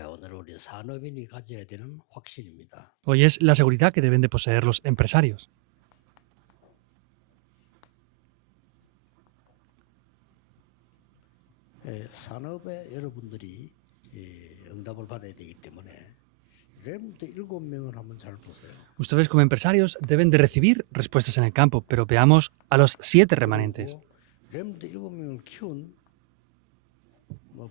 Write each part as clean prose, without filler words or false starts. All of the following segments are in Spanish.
오늘 우리 산업인이 가져야 되는 확신입니다. Hoy es la seguridad que deben de poseer los empresarios. 산업에 여러분들이 응답을 받아야 되기 때문에 렘트 7명을 한번 잘 보세요. Ustedes como empresarios deben de recibir respuestas en el campo, pero veamos a los 7 remanentes. 렘트 7명을 키운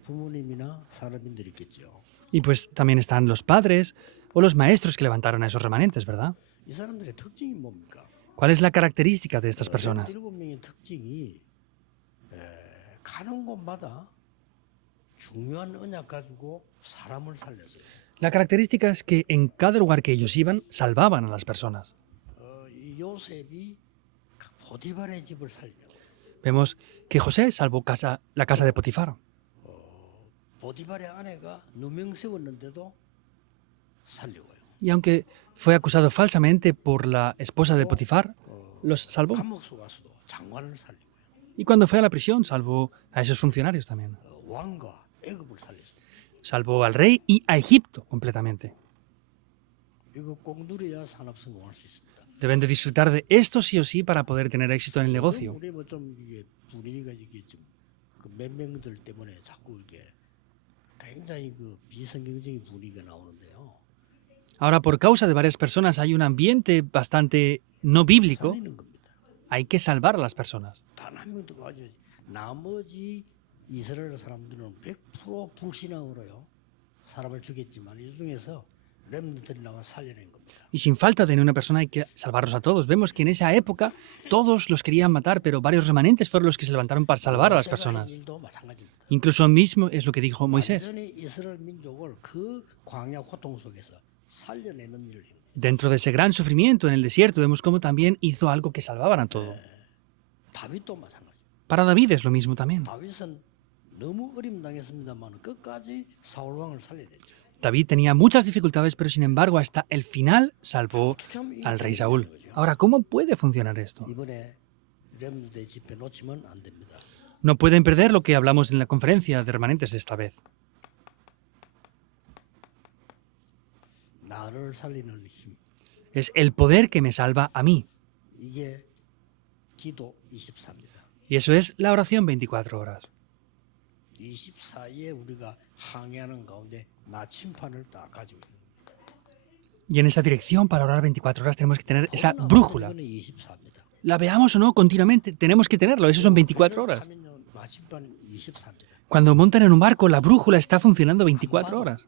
부모님이나 산업인들이 있겠죠. Y pues también están los padres o los maestros que levantaron a esos remanentes, ¿verdad? 이 사람들의 특징이 뭡니까? ¿Cuál es la característica de estas personas? 7명의 특징이 가는 곳마다 중요한 언약 가지고 사람을 살렸어요. La característica es que en cada lugar que ellos iban, salvaban a las personas. 이 요셉이 보디발의 집을 살려. Vemos que José salvó la casa de Potifar. 보디발의 아내가 누명 세웠는데도 살려고요. Y aunque fue acusado falsamente por la esposa de Potifar, los salvó. 감옥 속에서도 장관을 살리고요. Y cuando fue a la prisión, salvó a esos funcionarios también. 왕과 애굽을 살렸어요. Salvó al rey y a Egipto completamente. 이거 꼭 누려야 산업 성공할 수 있습니다. Deben de disfrutar de esto sí o sí para poder tener éxito en el negocio. 우리 좀 이게 분위기가 이게 좀몇 명들 때문에 자꾸 이게 굉장히 비성경적인 분위기가 나오는데요. Ahora, por causa de varias personas, hay un ambiente bastante no bíblico. 살리는 겁니다. Hay que salvar a las personas. 단 한 명도 빠져야지. 나머지 이스라엘 사람들은 100% 불신앙으로요. 사람을 죽였지만 이 중에서 렘넌트들이 나와 살려낸 겁니다. Y sin falta de ni una persona hay que salvarlos a todos. Vemos que en esa época todos los querían matar, pero varios remanentes fueron los que se levantaron para salvar a las personas. 일도 마찬가지입니다. Incluso mismo es lo que dijo Moisés. 완전히 이스라엘 민족을 그 광야 고통 속에서 살려내는 일을 해요. Dentro de ese gran sufrimiento en el desierto, vemos cómo también hizo algo que salvaban a todo. 다윗도 마찬가지. Para David es lo mismo también. 다윗은 너무 어림당했습니다만 끝까지 사울 왕을 살려냈죠. David tenía muchas dificultades, pero sin embargo hasta el final salvó al rey Saúl. Ahora, ¿cómo puede funcionar esto? 이번에 렘넌트 집회 놓치면 안 됩니다. No pueden perder lo que hablamos en la conferencia de remanentes esta vez. 나를 살리는 힘. Es el poder que me salva a mí. 이게 기도 24입니다. Y eso es la oración 24 horas. 24에 우리가 항해하는 가운데 나침판을 딱 가지고 있는 거예요. Y en esa dirección, para orar 24 horas, tenemos que tener esa brújula. 24입니다. La veamos o no continuamente, tenemos que tenerlo. Eso son 24 horas. 나침판 24입니다. Cuando montan en un barco, la brújula está funcionando 24 horas.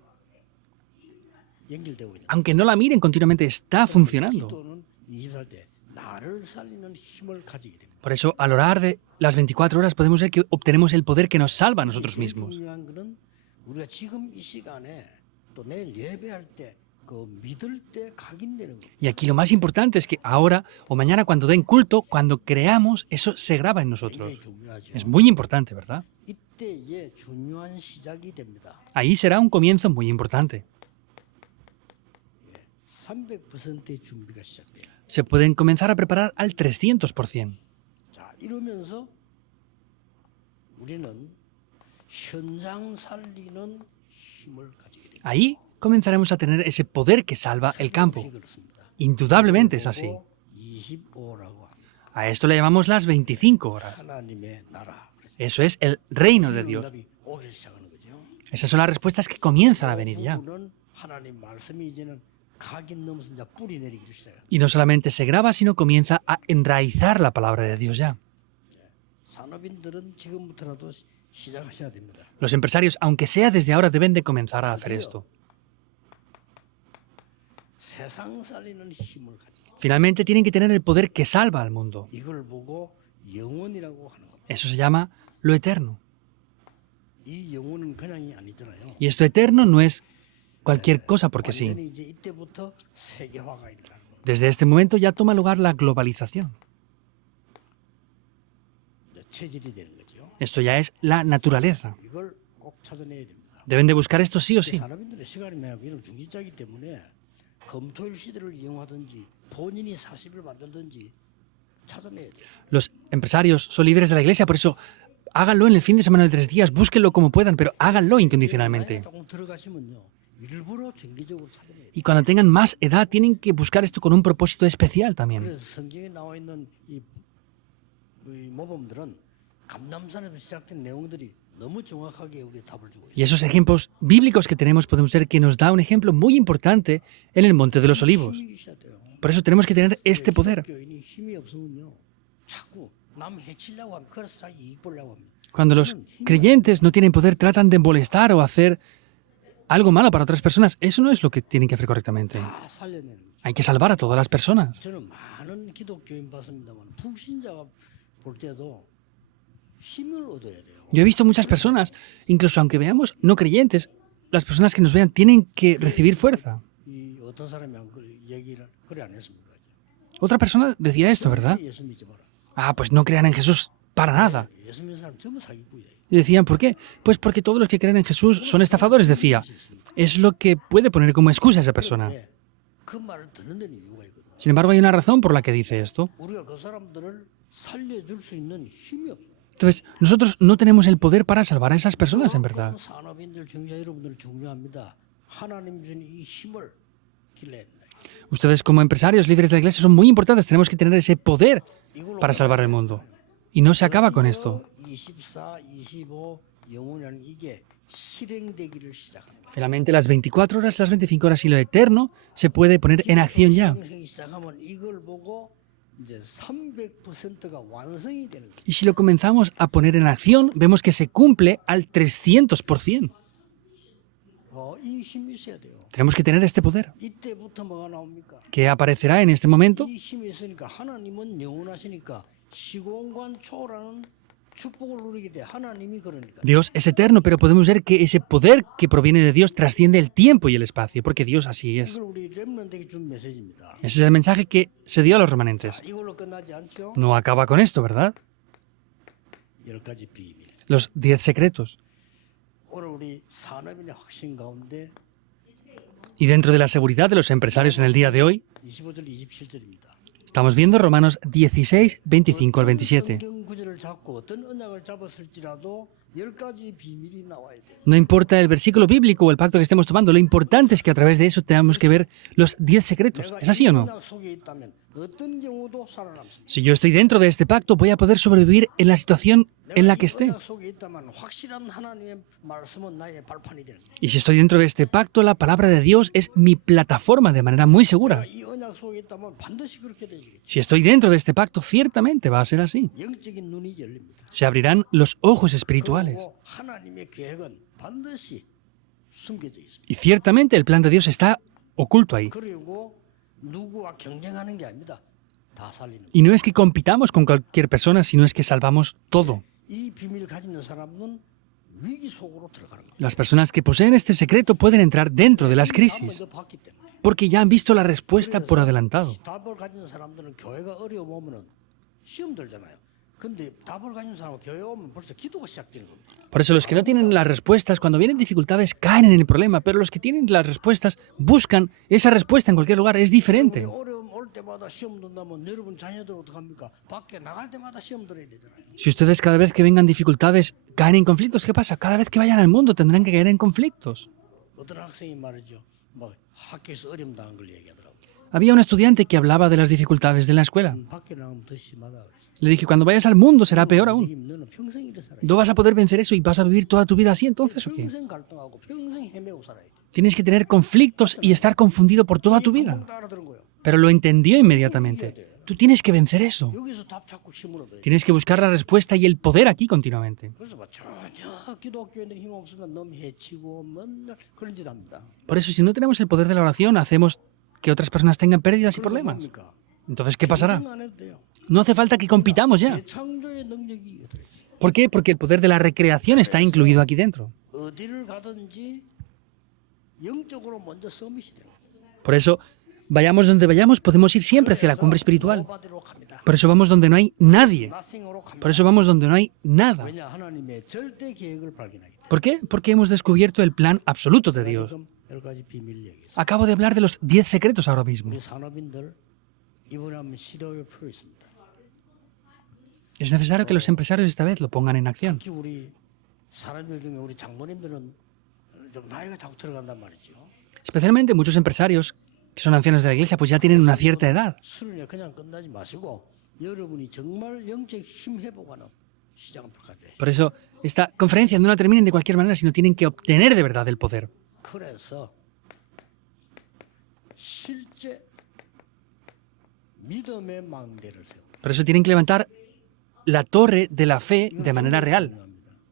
연결되고 있는. Aunque no la miren continuamente, está funcionando. 기도는 24일 때 나를 살리는 힘을 가지게 됩니다. Por eso, al orar de las 24 horas, podemos ver que obtenemos el poder que nos salva a nosotros mismos. 중요한 거는 우리가 지금 이 시간에 또 내일 예배할 때 그 믿을 때 각인되는 거예요. Y aquí lo más importante es que ahora o mañana, cuando den culto, cuando creamos, eso se graba en nosotros. 굉장히 중요하죠. Es muy importante, ¿verdad? 이때의 중요한 시작이 됩니다. Ahí será un comienzo muy importante. 300%의 준비가 시작돼요. Se pueden comenzar a preparar al 300%. 자, 이러면서 우리는 현장 살리는 힘을 가지게 됩니다. Ahí comenzaremos a tener ese poder que salva el campo. 그렇습니다. Indudablemente es así. 25라고 합니다. A esto le llamamos las 25 horas. 하나님의 나라. Eso es el reino de Dios. 응답이 오기 시작하는 거죠. Esas son las respuestas que comienzan a venir ya. 부분은 하나님 말씀이 이제는 각인 넘어서 이제 뿌리 내리기 시작해요. Y no solamente se graba, sino comienza a enraizar la palabra de Dios ya. 산업인들은 지금부터라도 시작하셔야 됩니다. Los empresarios, aunque sea desde ahora, deben de comenzar a hacer esto. 세상 살리는 힘을 가지고 Finalmente tienen que tener el poder que salva al mundo. 이걸 보고 영원이라고 하는 겁니다. Eso se llama lo eterno. 이 영혼은 그냥이 아니잖아요. Y esto eterno no es cualquier cosa porque sí. 완전히 이제 이때부터 세계화가 일어나는 거예요. Desde este momento ya toma lugar la globalización. 이제 체질이 되는 거죠. Esto ya es la naturaleza. 이걸 꼭 찾아내야 됩니다. Deben de buscar esto sí o sí. 산업인들의 시간이 매우 이런 중기자이기 때문에 검토일 시대를 이용하든지 본인이 40일 만들든지 찾아내야 돼요. Los empresarios son líderes de la iglesia, por eso háganlo en el fin de semana de 3 días, búsquenlo como puedan, pero háganlo incondicionalmente. 조금 들어가시면요. 일부러 정기적으로 찾아내야 돼요. Y cuando tengan más edad, tienen que buscar esto con un propósito especial también. 그래서 성경에 나와 있는 이 모범들은 감남산에서 시작된 내용들이 너무 정확하게 우리 답을 주고 있어요. Y esos ejemplos bíblicos que tenemos podemos ver que nos da un ejemplo muy importante en el Monte de los Olivos. 힘이 있어야 돼요. Por eso tenemos que tener este poder. 교인이 힘이 없으면요. 자꾸 남 해치려고 하면 그래서 자기 이익 보려고 합니다. Cuando los creyentes no tienen poder, tratan de molestar o hacer algo malo para otras personas. Eso no es lo que tienen que hacer correctamente. 다 살려내는 거죠. Hay que salvar a todas las personas. 저는 많은 기독교인 봤습니다만 불신자가 볼 때도 힘을 얻어야 돼요. Yo he visto muchas personas, incluso aunque veamos no creyentes, las personas que nos vean tienen que recibir fuerza. 이 어떤 사람이 안 그래 얘기를 그래 안 했습니까? Otra persona decía esto, ¿verdad? 예수 믿지 마라. Ah, pues no crean en Jesús para nada. 예수 믿는 사람 전부 사기꾼이에요. Y decían, ¿por qué? Pues porque todos los que creen en Jesús son estafadores, decía. Es lo que puede poner como excusa a esa persona. 네, 그 말을 듣는 데는 이유가 있거든요. Sin embargo, hay una razón por la que dice esto. 우리가 그 사람들을 살려줄 수 있는 힘이 없어요. Entonces, nosotros no tenemos el poder para salvar a esas personas, en verdad. 산업인들, 경제 여러분들 중요합니다. 하나님 주신 이 힘을 길러야 된다. Ustedes como empresarios, líderes de la iglesia, son muy importantes. Tenemos que tener ese poder 이걸로 para salvar el mundo. Y no se acaba con esto. 24, 25 영원한 이게 실행되기를 시작합니다. Finalmente, las 24 horas, las 25 horas y lo eterno se puede poner en acción ya. 실행이 시작하면 이걸 보고 이제 300%가 완성이 되는 거예요. Y si lo comenzamos a poner en acción, vemos que se cumple al 300%. 이 힘이 있어야 돼요. Tenemos que tener este poder. 이때부터 뭐가 나옵니까? ¿Qué aparecerá en este momento? 이 힘이 있으니까 하나님은 영원하시니까 시공간 초월하는 축복을 누리게 돼. 하나님이 그러니까. Dios es eterno, pero podemos ver que ese poder que proviene de Dios trasciende el tiempo y el espacio, porque Dios así es. 이걸 우리 렘넌트에게 준 메시지입니다. Ese es el mensaje que se dio a los remanentes. 이걸로 끝나지 않죠? No acaba con esto, ¿verdad? 10가지 비밀. Los 10 secretos. 오늘 우리 산업인의 확신 가운데 Y dentro de la seguridad de los empresarios en el día de hoy, 25절 27절입니다. estamos viendo Romanos 16, 25 al 27. 성경 구절을 잡고 어떤 언약을 잡았을지라도 10가지 비밀이 나와야 돼요. No importa el versículo bíblico o el pacto que estemos tomando, lo importante es que a través de eso tenemos que ver los 10 secretos. ¿Es así o no? 언약 속에 있다면 어떤 경우도 살아남습니다. Si yo estoy dentro de este pacto, voy a poder sobrevivir en la situación en la que 이 esté. 언약 속에 있다면 확실한 하나님의 말씀은 나의 발판이 되는 거예요. Y si estoy dentro de este pacto, la palabra de Dios es mi plataforma de manera muy segura. 이 언약 속에 있다면 반드시 그렇게 되겠죠. Si estoy dentro de este pacto, ciertamente va a ser así. 영적인 눈이 열립니다. Se abrirán los ojos espirituales. 그리고 하나님의 계획은 반드시 숨겨져 있습니다. Y ciertamente el plan de Dios está oculto ahí. 그리고 누구와 경쟁하는 게 아닙니다. 다 살리는 거예요. Y no es que compitamos con cualquier persona, sino es que salvamos todo. 이 비밀을 가진 사람은 위기 속으로 들어가는 거예요. Las personas que poseen este secreto pueden entrar dentro de las 다 crisis, 먼저 봤기 때문에. porque ya han visto la respuesta por adelantado. 답을 가진 사람들은 교회가 어려우면은 시험 들잖아요. 근데 답을 가진 사람은 교회 오면 벌써 기도가 시작되는 겁니다. Por eso los que no tienen las respuestas, cuando vienen dificultades, caen en el problema, pero los que tienen las respuestas buscan esa respuesta en cualquier lugar. Es diferente. 어려움 올 때마다 시험 든다면 여러분 자녀들 어떡합니까? 밖에 나갈 때마다 시험 들어야 되잖아요. Si ustedes cada vez que vengan dificultades caen en conflictos, ¿qué pasa? Cada vez que vayan al mundo tendrán que caer en conflictos. 어떤 학생이 말이죠. 막 학교에서 어려움 당한 걸 얘기하더라고요. Había un estudiante que hablaba de las dificultades de la escuela. 밖에 나가면 더 심하다 그랬어요. Le dije, cuando vayas al mundo será peor aún. 너는 평생 이래 살아야 돼. ¿No vas a poder vencer eso y vas a vivir toda tu vida así entonces o qué? 평생 갈등하고 평생 헤매고 살아야 돼. Tienes que tener conflictos y estar confundido por toda tu vida. 금방 다 알아들은 거예요. Pero lo entendió inmediatamente. Tú tienes que vencer eso. 여기서 답 찾고 힘을 얻어야 돼. Tienes que buscar la respuesta y el poder aquí continuamente. 그래서 막 전혀 기독교인들 힘 없으면 너무 해치고 맨날 그런 짓 합니다. Por eso, si no tenemos el poder de la oración, hacemos que otras personas tengan pérdidas y 그래서 problemas. 뭡니까? Entonces, ¿qué pasará? 경쟁 안 해도 돼요. No hace falta que compitamos ya. 재창조의 능력이 들어있어요. ¿Por qué? Porque el poder de la recreación está incluido aquí dentro. 어디를 가든지 영적으로 먼저 서밋이 돼요. Por eso, vayamos donde vayamos, podemos ir siempre hacia la cumbre espiritual. 노바디로 갑니다. Por eso vamos donde no hay nadie. nothing으로 갑니다. Por eso vamos donde no hay nada. 왜냐 하나님의 절대 계획을 발견하기 때문에. ¿Por qué? Porque hemos descubierto el plan absoluto de Dios. 지금 10가지 비밀 얘기했어요. Acabo de hablar de los 10 secretos ahora mismo. 우리 산업인들 이번에 한번 시도할 필요 있습니다. Es necesario que los empresarios esta vez lo pongan en acción. 특히 우리 산업인들 중에 우리 장로님들은 좀 나이가 자꾸 들어간단 말이죠. Especialmente muchos empresarios que son ancianos de la iglesia, pues ya tienen una cierta edad. 술에 그냥 끝나지 마시고 여러분이 정말 영적 힘 회복하는 시작을 가져야 Por eso, esta conferencia no la terminen de cualquier manera, sino tienen que obtener de verdad el poder. 그래서 실제 믿음의 망대를 세우고 Por eso tienen que levantar la torre de la fe de manera real.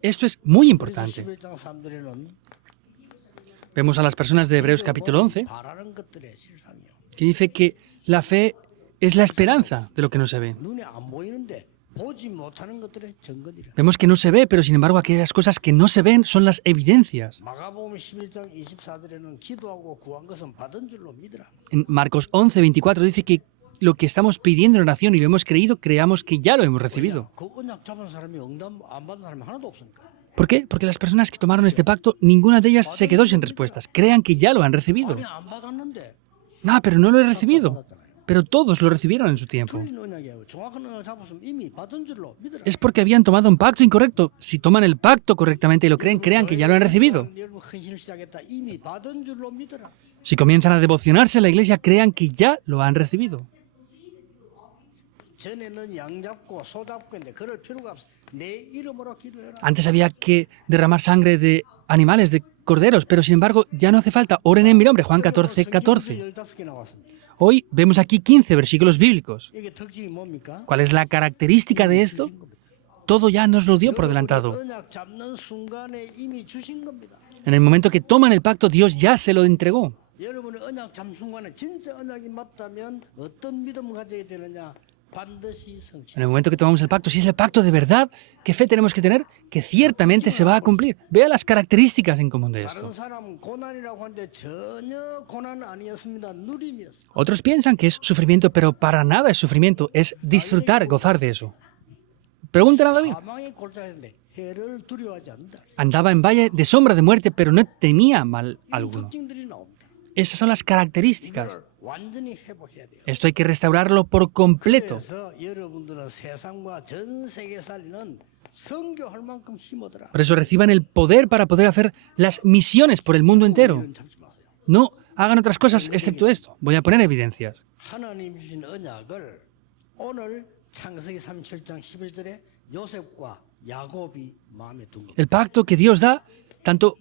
Esto es muy importante. 11장 3절에는 Vemos a las personas de Hebreos capítulo 11 바라는 것들의 실상이요. que dice que la fe es la esperanza de lo que no se ve. 눈에 안 보이는데 보지 못하는 것들의 증거들이라. Vemos que no se ve, pero sin embargo aquellas cosas que no se ven son las evidencias. 마가복음 11장 24절에는 기도하고 구한 것은 받은 줄로 믿으라. En Marcos 11, 24 dice que lo que estamos pidiendo en oración y lo hemos creído, creamos que ya lo hemos recibido. 그 언약 잡은 사람이 응답 안 받은 사람이 하나도 없으니까. ¿Por qué? Porque las personas que tomaron este pacto, ninguna de ellas se quedó sin respuestas. Crean que ya lo han recibido. 아니 안 받았는데 Ah, pero no lo he recibido. Pero todos lo recibieron en su tiempo. 틀린 언약이에요. 정확한 언약 잡았으면 이미 받은 줄로 믿으라. Es porque habían tomado un pacto incorrecto. Si toman el pacto correctamente y lo creen, crean que ya lo han recibido. 여러분 헌신을 시작했다. 이미 받은 줄로 믿으라. Si comienzan a devocionarse a la iglesia, crean que ya lo han recibido. 전에는 양 잡고 소 잡고 했는데 그럴 필요가 없어. 내 이름으로 기도해라. Antes había que derramar sangre de animales, de corderos, pero sin embargo ya no hace falta. Oren en mi nombre, Juan 14, 14. 15개 나왔습니다. Hoy vemos aquí 15 versículos bíblicos. 이게 특징이 뭡니까? ¿Cuál es la característica de esto? Todo ya nos lo dio por adelantado. 언약 잡는 순간에 이미 주신 겁니다. En el momento que toman el pacto, Dios ya se lo entregó. 여러분의 언약 잡는 순간에 진짜 언약이 맞다면 어떤 믿음을 가져야 되느냐? 반드시 성취. En el momento que tomamos el pacto, si es el pacto de verdad, ¿qué fe tenemos que tener? Que ciertamente se va a cumplir. Vea las características en común de esto. 다른 사람은 고난이라고 하는데 전혀 고난은 아니었습니다. 누림이었어요. Otros piensan que es sufrimiento, pero para nada es sufrimiento, es disfrutar, gozar de eso. Pregunten a David. 사망의 골짜기인데 해를 두려워하지 않는다. Andaba en valle de sombra de muerte, pero no temía mal alguno. 특징들이 나옵니다. Esas son las características. 이걸 완전히 회복해야 돼요. Esto hay que restaurarlo por completo. 그래서 여러분들은 세상과 전 세계 살리는 선교할 만큼 힘얻어라. Por eso reciban el poder para poder hacer las misiones por el mundo entero. 이런 참지 마세요. No hagan otras cosas excepto esto. Voy a poner evidencias. 하나님 주신 언약을 오늘 창세기 37장 11절에 요셉과 야곱이 마음에 둔 겁니다. El pacto que Dios da, tanto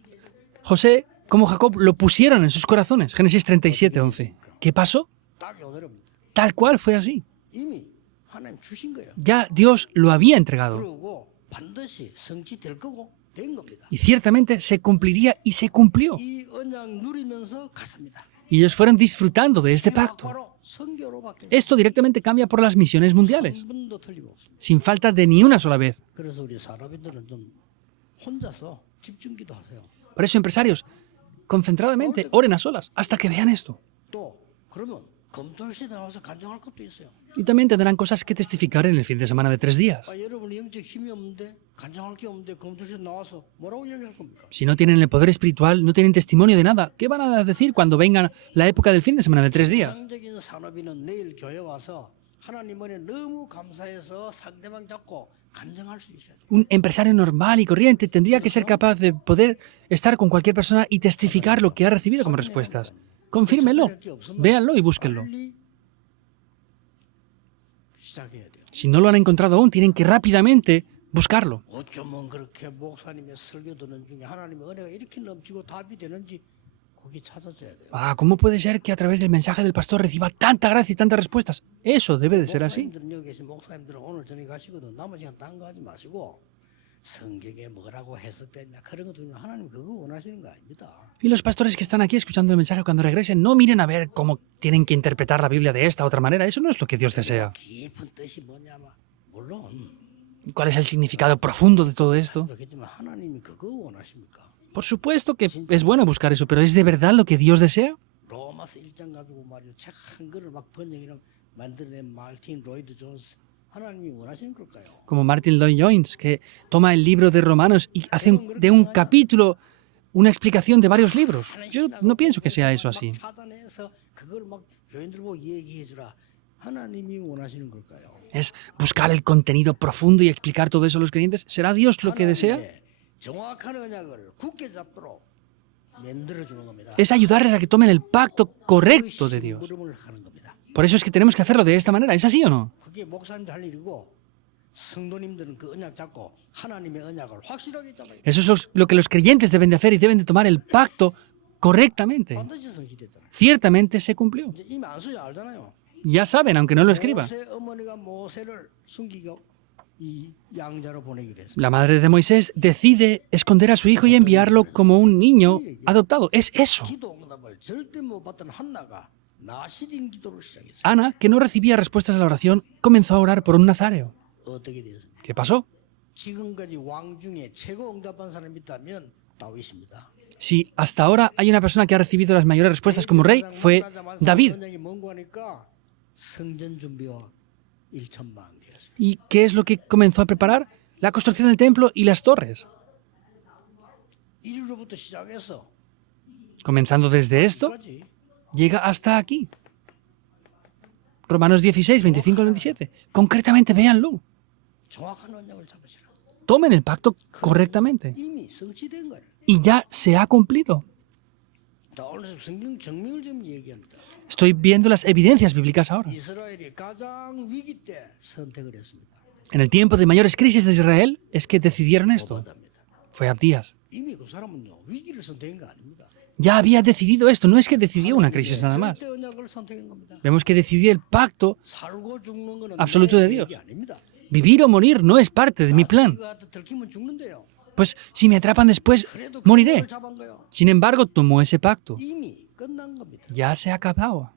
José como Jacob lo pusieron en sus corazones. Génesis 37, 11. ¿Qué pasó? 딱 요대로입니다. Tal cual fue así. 이미 하나님 주신 거예요. Ya Dios lo había entregado. 그리고 반드시 성취될 거고 된 겁니다. Y ciertamente se cumpliría y se cumplió. 이 언약 누리면서 갔습니다. Y ellos fueron disfrutando de este pacto. 바로 선교로 바뀌었습니다. Esto directamente cambia por las misiones mundiales, 한 번도 틀림없습니다. sin falta de ni una sola vez. 그래서 우리 산업인들은 좀 혼자서 집중기도 하세요. Por eso, empresarios, concentradamente, oren a solas hasta que vean esto. 또 그러면 검토일시에 나와서 간증할 것도 있어요. Y también tendrán cosas que testificar en el fin de semana de 3 días. 여러분이 영적 힘이 없는데 간증할 게 없는데 검토일시에 나와서 뭐라고 얘기할 겁니까? Si no tienen el poder espiritual, no tienen testimonio de nada, ¿qué van a decir cuando venga la época del fin de semana de 3 días? 세상적인 산업인은 내일 교회 와서 하나님 은혜 너무 감사해서 상대방 잡고 간증할 수 있어야 돼요. Un empresario normal y corriente tendría que ser capaz de poder estar con cualquier persona y testificar lo que ha recibido como respuestas. Confírmenlo, véanlo y búsquenlo. 빨리 시작해야 돼요. Si no lo han encontrado aún, tienen que rápidamente buscarlo. 어쩌면 그렇게 목사님의 설교 듣는 중에 하나님의 은혜가 이렇게 넘치고 답이 되는지 거기 찾아줘야 돼요. Ah, ¿cómo puede ser que a través del mensaje del pastor reciba tanta gracia y tantas respuestas? Eso debe de ser así. 목사님들은 여기 계신 목사님들은 오늘 저녁에 가시거든. 나머지 시간 딴 거 하지 마시고 성경에 뭐라고 해석됐냐 그런 거 들으면 하나님 그거 원하시는 거 아닙니다. Y los pastores que están aquí escuchando el mensaje cuando regresen, no miren a ver cómo tienen que interpretar la Biblia de esta u otra manera. Eso no es lo que Dios desea. 깊은 뜻이 뭐냐면 물론 ¿Cuál es el significado profundo de todo esto? 그렇겠지만 하나님이 그거 원하십니까? Por supuesto que es bueno buscar eso, pero ¿es de verdad lo que Dios desea? 로마서 1장 가지고 말이요 책 한 거를 막 번역이랑 만들어낸 마틴 로이드 존스 하나님이 원하시는 걸까요? Como Martin Lloyd-Jones, que toma el libro de Romanos y hace de un capítulo una explicación de varios libros. Yo no pienso que sea eso así. 막 찾아내서 그걸 막 교인들 보고 얘기해 주라. 하나님이 원하시는 걸까요? ¿Es buscar el contenido profundo y explicar todo eso a los creyentes? ¿Será Dios lo que desea? 하나님의 정확한 언약을 굳게 잡도록 만들어주는 겁니다. es ayudarles a que tomen el pacto correcto de Dios. 심부름을 하는 겁니다. Por eso es que tenemos que hacerlo de esta manera. ¿Es así o no? 그게 목사님들 할 일이고 성도님들은 그 언약 잡고 하나님의 언약을 확실하게 잡아야 돼요. Eso es lo que los creyentes deben de hacer y deben de tomar el pacto correctamente. 반드시 성취됐잖아요. Ciertamente se cumplió. 이제 이미 안수야 알잖아요. Ya saben, aunque no lo escriba. 모세 어머니가 모세를 숨기고 이 양자로 보내기로 했습니다. La madre de Moisés decide esconder a su hijo y enviarlo como un niño adoptado. Es eso. 기도 응답을 절대 못 받던 한나가 나시린 기도를 시작했어요. Ana, que no recibía respuestas a la oración, comenzó a orar por un nazareo. 어떻게 됐습니까? ¿Qué pasó? 지금까지 왕 중에 최고 응답한 사람이 있다면 다윗입니다. Si hasta ahora hay una persona que ha recibido las mayores respuestas como rey, fue David. 언약이 뭔고 하니까 성전 준비와 일천만 개였어요. ¿Y qué es lo que comenzó a preparar? La construcción del templo y las torres. 이리로부터 시작해서 Comenzando desde esto, 까지 llega hasta aquí. Romanos 16, 25 al 27. Concretamente, véanlo. 정확한 언약을 잡으시라. Tomen el pacto correctamente. 이미 성취된 거예요. Y ya se ha cumplido. 자, 오늘 성경 증명을 좀 얘기합니다. Estoy viendo las evidencias bíblicas ahora. 이스라엘이 가장 위기 때 선택을 했습니다. En el tiempo de mayores crisis de Israel es que decidieron esto. 오바다입니다. Fue Abdías. 이미 그 사람은요 위기를 선택한 거 아닙니다. Ya había decidido esto. No es que decidió una crisis nada más. 절대 언약을 선택한 겁니다. Vemos que decidió el pacto. 살고 죽는 거는 absoluto 내 de Dios. 얘기 아닙니다. Vivir o morir no es parte de mi plan. 이거 갖다 들키면 죽는데요. Pues si me atrapan después, 그래도 moriré. 그걸 잡은 거예요. Sin embargo, tomó ese pacto. 이미 끝난 겁니다. Ya se acababa.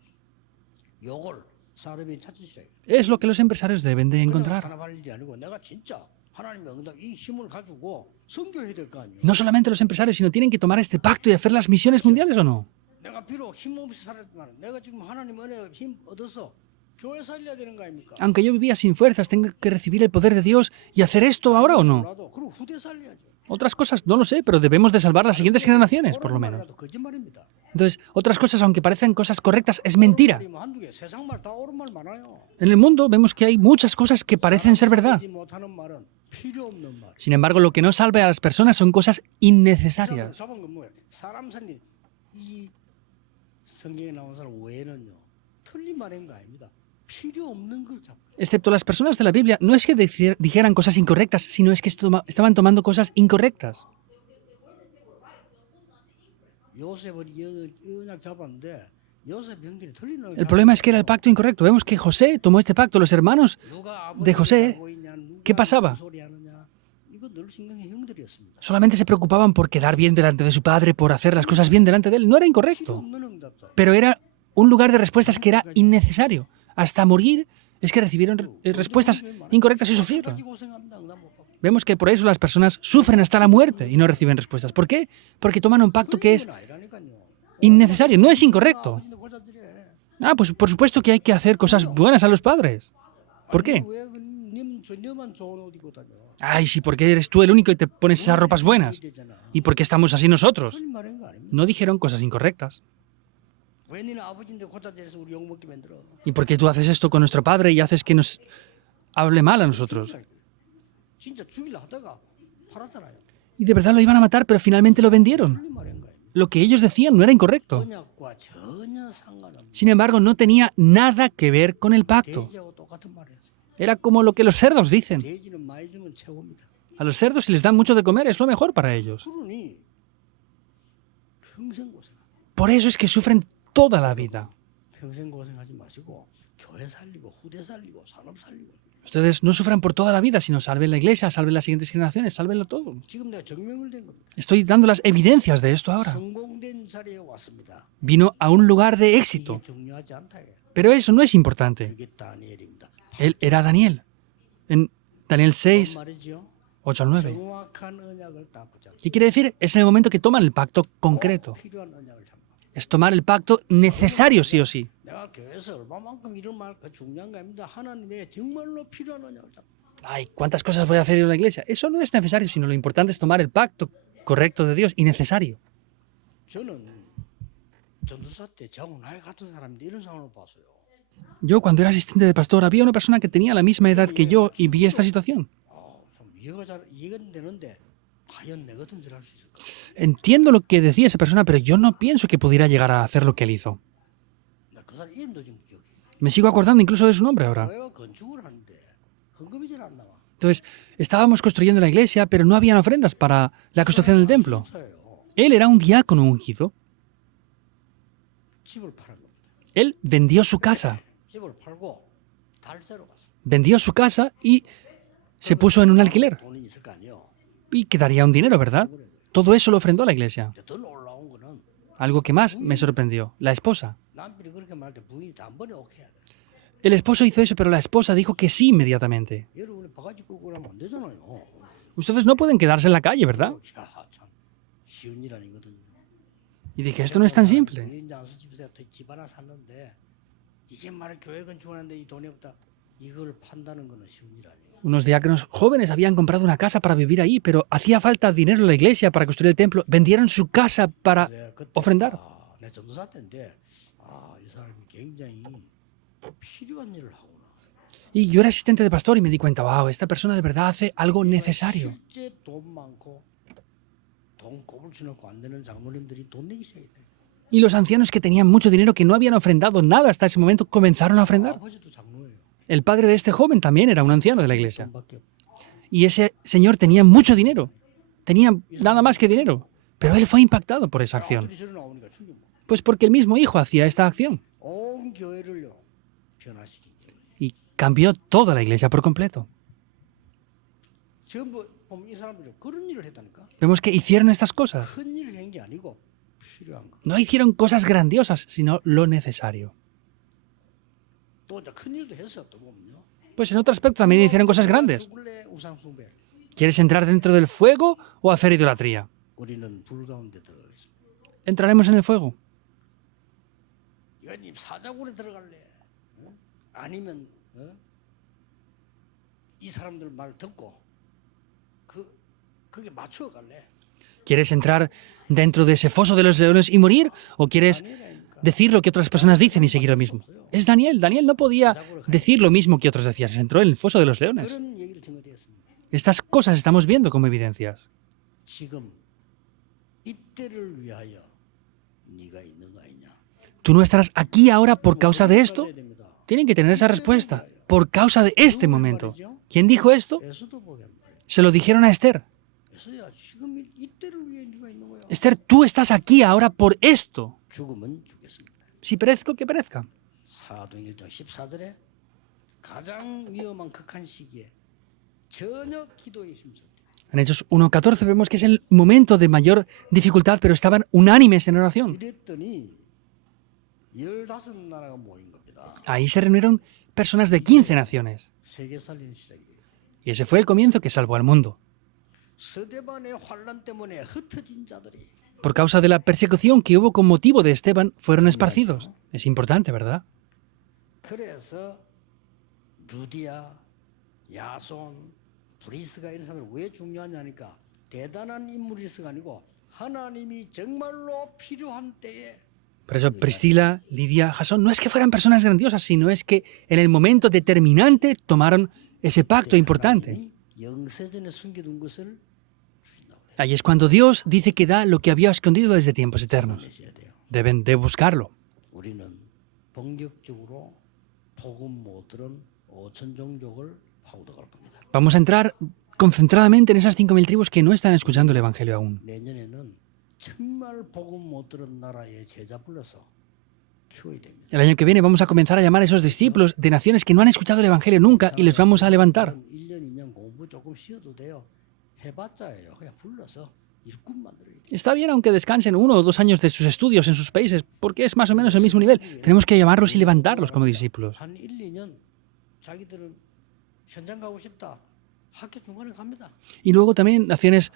요걸 사람이 찾으셔야 돼요. Es lo que los empresarios deben de encontrar. 산업할 일이 아니고 내가 진짜 하나님의 응답 이 힘을 가지고 선교해야 될 거 아니에요. No solamente los empresarios, sino tienen que tomar este pacto y hacer las misiones mundiales o no. 내가 비록 힘없이 살았지만 내가 지금 하나님 은혜 힘 얻어서 교회 살려야 되는 거 아닙니까? Aunque yo vivía sin fuerzas, tengo que recibir el poder de Dios y hacer esto ahora o no. 나도 그리고 후대 살려야죠. Otras cosas, no lo sé, pero debemos de salvar las siguientes generaciones, por lo menos. 말이라도 거짓말입니다. Entonces, otras cosas, aunque parecen cosas correctas, es mentira. 뭐 한두 개 세상 말 다 옳은 말 많아요. En el mundo vemos que hay muchas cosas que parecen ser verdad. 살지 못하는 말은 필요 없는 말. Sin embargo, lo que no salve a las personas son cosas innecesarias. 잡은 건 뭐예요? 사람 살린 이 성경에 나온 사람 외에는요 틀린 말인 거 아닙니다. 필요 없는 걸 잡. Excepto las personas de la Biblia, no es que dijeran cosas incorrectas, sino es que estaban tomando cosas incorrectas. 요셉은 이 언약 잡았는데 요셉 형들이 틀린 언약. El problema es que era el pacto incorrecto. Vemos que José tomó este pacto. Los hermanos de José, ¿qué pasaba? 이거 늘 신경의 형들이었습니다. solamente se preocupaban por quedar bien delante de su padre, por hacer las cosas bien delante de él. No era 필요 incorrecto, 없는 응답자. pero era un lugar de respuestas que era innecesario. Hasta morir es que recibieron respuestas incorrectas y sufrieron. 고생합니다. 응답 못 받고. Vemos que por eso las personas sufren hasta la muerte y no reciben respuestas. ¿Por qué? Porque toman un pacto que es 아니라니까요. innecesario, no es incorrecto. 아버지도 고자질해. Ah, pues por supuesto que hay que hacer cosas buenas a los padres. ¿Por qué? 왜님만 좋은 옷 입고 다녀? Ay, sí, porque eres tú el único y te pones esas ropas buenas. 되잖아. ¿Y por qué estamos así nosotros? 틀린 말인 거 아닙니까? No dijeron cosas incorrectas. 왜 니는 아버지인데 고자질해서 우리 욕 먹게 만들어? ¿Y por qué tú haces esto con nuestro padre y haces que nos hable mal a nosotros? 진짜 죽이려 하다가 팔았잖아요. Y de verdad lo iban a matar, pero finalmente lo vendieron. 틀린 말인 거예요. Lo que ellos decían no era incorrecto. 언약과 전혀 상관없는 Sin embargo, no tenía nada que ver con el pacto. 돼지하고 똑같은 말이었어요. Era como lo que los cerdos dicen. 돼지는 많이 주면 최고입니다. A los cerdos, si les dan mucho de comer, es lo mejor para ellos. 그러니 평생 고생. Por eso es que sufren toda la vida. 평생 고생하지 마시고 교회 살리고 후대 살리고 산업 살리고. Ustedes no sufran por toda la vida, sino salven la iglesia, salven las siguientes generaciones, salvenlo todo. 지금 내가 증명을 된 겁니다. Estoy dando las evidencias de esto ahora. 성공된 자리에 왔습니다. Vino a un lugar de 이게 éxito. 중요하지 않다. 이거예요. Pero eso no es importante. 그게 다니엘입니다. Él era Daniel. En Daniel 6, 말이죠. 8 al 9. 정확한 언약을 딱 붙잡고 ¿Qué quiere decir? Es en el momento que toman el pacto concreto. 필요한 언약을 잡고. Es tomar el pacto necesario sí o sí. 내가 교회에서 얼마만큼 이런 말 중요한 거 아닙니다. 하나님의 정말로 필요한 언약을 잡고. Ay, ¿cuántas cosas voy a hacer en la iglesia? Eso no es necesario, sino lo importante es tomar el pacto correcto de Dios y necesario. 저는 전도사 때 저하고 나이 같은 사람인데 이런 상황을 봤어요. Yo, cuando era asistente de pastor, había una persona que tenía la misma edad que yo y vi esta situación. 좀 이해가 되는데 과연 내 같은 짓 할 수 있을까? entiendo lo que decía esa persona, pero yo no pienso que pudiera llegar a hacer lo que él hizo. 나 그 사람 이름도 지금 기억해. Me sigo acordando incluso de su nombre ahora. 교회가 건축을 하는데 헌금이 잘 안 나와. Entonces, estábamos construyendo la iglesia, pero no habían ofrendas para la construcción del templo. 사예요. Él era un diácono ungido. 집을 팔은 겁니다. Él vendió su casa. 집을 팔고 달세로 갔어. Vendió su casa y se puso en un alquiler. 돈이 있을 거 아니에요. Y quedaría un dinero, ¿verdad? Todo eso lo ofrendó a la iglesia. 더 놀라운 거는 Algo que más me sorprendió, la esposa. 남편이 그렇게 말할 때 부인이 단번에 오케이 해야 돼. El esposo hizo eso, pero la esposa dijo que sí inmediatamente. 여러분이 바가지 끌고 가면 안 되잖아요. Ustedes no pueden quedarse en la calle, ¿verdad? 야, 참 쉬운 일 아니거든요. Y dije, esto no es tan simple. 이제 안수 집에서 집 하나 샀는데 이게 말을 교회 건축하는데 이 돈이 없다. 이걸 판다는 거는 쉬운 일 아니에요. Unos diáconos jóvenes habían comprado una casa para vivir ahí, pero hacía falta dinero en la iglesia para construir el templo. Vendieron su casa para 그때, ofrendar. 내 전도사 때인데 이 사람이 굉장히 필요한 일을 하구나. Y yo era asistente de pastor y me di cuenta, wow, esta persona de verdad hace algo necesario. 실제 돈 많고 돈 꼽을 쳐놓고 안 되는 장로님들이 돈 내기 시작해. Y los ancianos que tenían mucho dinero, que no habían ofrendado nada hasta ese momento, comenzaron a ofrendar. 아버지도 장로예요. El padre de este joven también era un anciano de la iglesia. 돈밖에 없. Y ese señor tenía mucho dinero. Tenía nada más que dinero. Pero él fue impactado por esa acción. 아들이 저러 나오니까 충격. Pues porque el mismo hijo hacía esta acción. 온 교회를요 변화시킨. Y cambió toda la iglesia por completo. 전부 보면 이 사람들이 그런 일을 했다니까. Vemos que hicieron estas cosas. 큰 일을 한 게 아니고 필요한 거. No hicieron cosas grandiosas, sino lo necesario. 또 이제 큰 일도 했어 또 보면요. Pues en otro aspecto también hicieron cosas grandes. 죽을래 우상 숭배. ¿Quieres entrar dentro del fuego o hacer idolatría? 우리는 불 가운데 들어가겠습니다. Entraremos en el fuego. 이거님 사자굴에 들어갈래? 어? 아니면 이 사람들 말 듣고 그게 맞춰 갈래? ¿Quieres entrar dentro de ese foso de los leones y morir? ¿O quieres decir lo que otras personas dicen y seguir lo mismo? Es Daniel. Daniel no podía decir lo mismo que otros decían. Se entró en el foso de los leones. 그런 얘기를 증거되었습니다. Estas cosas estamos viendo como evidencias. 지금 이때를 위하여 네가 있는 거 아니냐? ¿Tú no estarás aquí ahora por causa de esto? 해야 됩니다. Tienen que tener esa respuesta. Por causa de este momento. ¿Quién dijo esto? 에서도 보게 말이야. Se lo dijeron a Esther. 에서야 지금 이때를 위해 네가 있는 거야. Esther, tú estás aquí ahora por esto. 죽으면 죽겠습니다. Si perezco, que perezca. 사도행 1장 14절에 가장 위험한 극한 시기에 전혀 기도에 힘썼대. En Hechos 1.14 vemos que es el momento de mayor dificultad, pero estaban unánimes en oración. 이랬더니 15나라가 모인 겁니다. Ahí se reunieron personas de 15 naciones. 세계 살리는 시작이 돼요. Y ese fue el comienzo que salvó al mundo. 스데반의 환란 때문에 흩어진 자들이 Por causa de la persecución que hubo con motivo de Esteban, fueron esparcidos. Es importante, ¿verdad? 그래서 루디아, 야손, 브리스가 이런 사람들 왜 중요하냐니까 대단한 인물일수가 아니고 하나님이 정말로 필요한 때에 Por eso Priscila, Lidia, Jasón, no es que fueran personas grandiosas, sino es que en el momento determinante tomaron ese pacto importante. 영세전에 숨겨둔 것을 주신다고 그래요. Ahí es cuando Dios dice que da lo que había escondido desde tiempos eternos. 내셔야 돼요. Deben de buscarlo. 우리는 본격적으로 복음 못 들은 5천 종족을 파고들어갈 겁니다. Vamos a entrar concentradamente en esas 5.000 tribus que no están escuchando el Evangelio aún. 내년에는 정말 복음 못 들은 나라의 제자 불러서 키워야 됩니다. El año que viene vamos a comenzar a llamar a esos discípulos de naciones que no han escuchado el Evangelio nunca y les vamos a levantar. 1년, 2년 공부 조금 쉬어도 돼요. 해봤자예요. 그냥 불러서 일꾼 만들어야 돼요. Está bien aunque descansen 1 o 2 años de sus estudios en sus países, porque es más o menos el mismo nivel. Tenemos que llamarlos y levantarlos como discípulos. 한 1, 2년 자기들은 현장 가고 싶다. 학교 중간에 갑니다. Y luego también naciones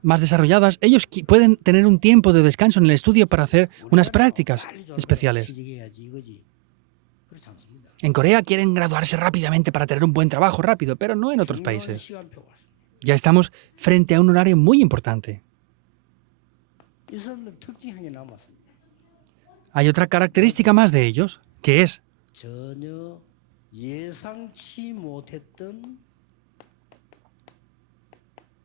más desarrolladas, ellos pueden tener un tiempo de descanso en el estudio para hacer unas prácticas especiales. 취직해야지 이거지. 그렇지 않습니다. En Corea quieren graduarse rápidamente para tener un buen trabajo rápido, pero no en otros 중요한 países. 시간표가 있어요. Ya estamos frente a un horario muy importante. 이 사람들 특징 하나 남았습니다. Hay otra característica más de ellos, que es 전혀 예상치 못했던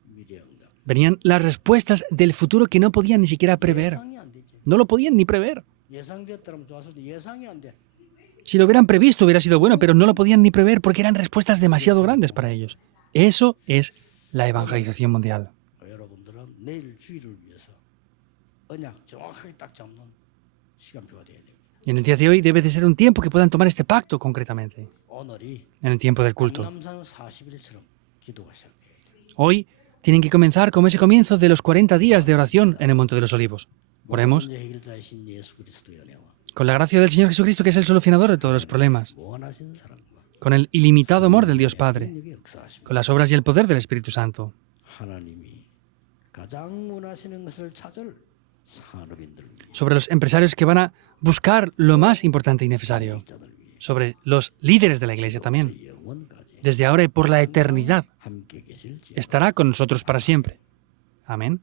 미래응답. Venían las respuestas del futuro que no podían ni siquiera prever. 예상이 안 되지. No lo podían ni prever. 예상됐다면 좋았어도 예상이 안 돼. Si lo hubieran previsto hubiera sido bueno, pero no lo podían ni prever porque eran respuestas demasiado grandes para ellos. Eso es la evangelización mundial. 여러분들은 내일 주일을 위해서 언약 정확하게 딱 잡는 시간표가 돼야 됩니다. Y en el día de hoy debe de ser un tiempo que puedan tomar este pacto concretamente, 오늘이 en el tiempo del culto. 남산 40일처럼 기도가 시작돼야 돼요. Hoy tienen que comenzar como ese comienzo de los 40 días de oración en el Monte de los Olivos. Oremos 문제 해결자이신 예수 그리스도의 은혜와 con la gracia del Señor Jesucristo, que es el solucionador de todos los problemas, 원하시는 사랑과 con el ilimitado amor del Dios Padre, 능력의 역사하시고 con las obras y el poder del Espíritu Santo, 하나님이 가장 원하시는 것을 찾을 산업인들을 위해 sobre los empresarios que van a buscar lo más importante y necesario, 자들 위해 sobre los líderes de la Iglesia también, 영원까지 desde ahora y por la eternidad. 함께 계실지 Estará con nosotros para siempre. Amén.